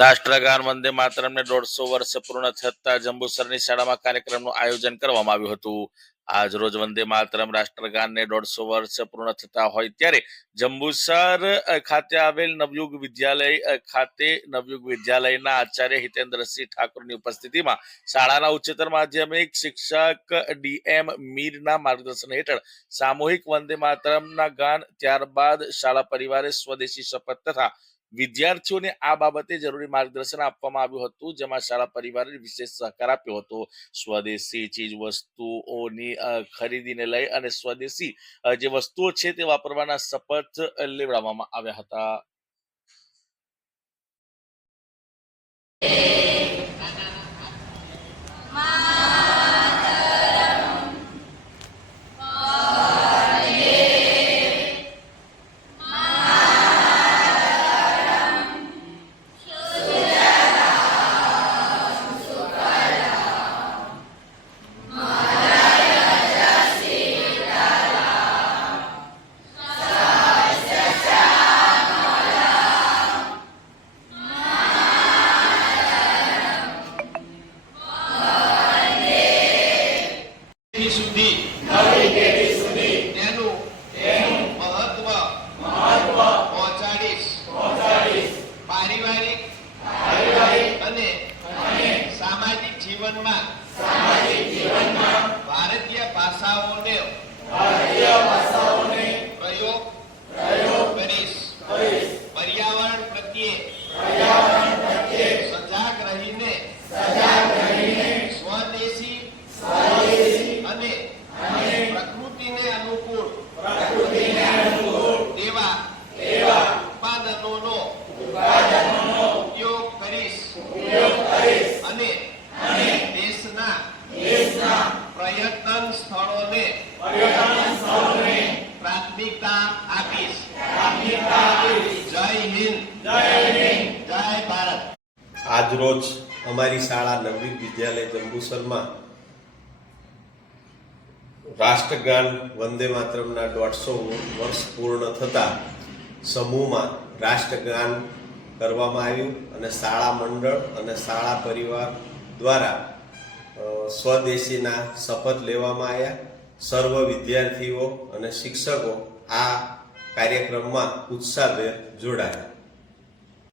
રાષ્ટ્રગાન વંદે માતરમને દોઢસો વર્ષ પૂર્ણ થતા જંબુસરની શાળામાં કાર્યક્રમનું આયોજન કરવામાં આવ્યું હતું. આજ રોજ વંદે માતરમ રાષ્ટ્રગાનને દોઢસો વર્ષ પૂર્ણ થતા હોય ત્યારે જંબુસર ખાતે આવેલ નવયુગ વિદ્યાલય ખાતે નવયુગ વિદ્યાલયના આચાર્ય હિતેન્દ્રસિંહ ઠાકોરની ઉપસ્થિતિમાં શાળાના ઉચ્ચતર માધ્યમિક શિક્ષક ડીએમ મીરના માર્ગદર્શન હેઠળ સામૂહિક વંદે માતરમના ગાન, ત્યારબાદ શાળા પરિવારે સ્વદેશી શપથ તથા વિદ્યાર્થીઓને આ બાબતે જરૂરી માર્ગદર્શન આપવામાં આવ્યું હતું, જેમાં શાળા પરિવારે વિશેષ સહકાર આપ્યો હતો. સ્વદેશી ચીજ વસ્તુઓની ખરીદીને લઈ અને સ્વદેશી જે વસ્તુઓ છે તે વાપરવાના શપથ લેવડાવવામાં આવ્યા હતા. સુધી તેનું મહત્વ. પહોંચાડીશ પારિવારિક. અને સામાજિક જીવનમાં. ભારતીય ભાષાઓને પ્રયોગ કરીશ. પર્યાવરણ ઉત્પાદનોનો ઉપયોગ કરીશ. અને દેશના પ્રયત્ન સ્થળોને પ્રાથમિકતા આપીશ. જય હિન્દ. જય ભારત. આજરોજ અમારી શાળા નવયુગ વિદ્યાલય જંબુસરમાં રાષ્ટ્રગાન વંદે માતરમના દોઢસો વર્ષ પૂર્ણ થતા સમૂહમાં રાષ્ટ્રગાન કરવામાં આવ્યું અને શાળા મંડળ અને શાળા પરિવાર દ્વારા સ્વદેશીના શપથ લેવામાં આવ્યા. સર્વ વિદ્યાર્થીઓ અને શિક્ષકો આ કાર્યક્રમમાં ઉત્સાહભેર જોડાયા.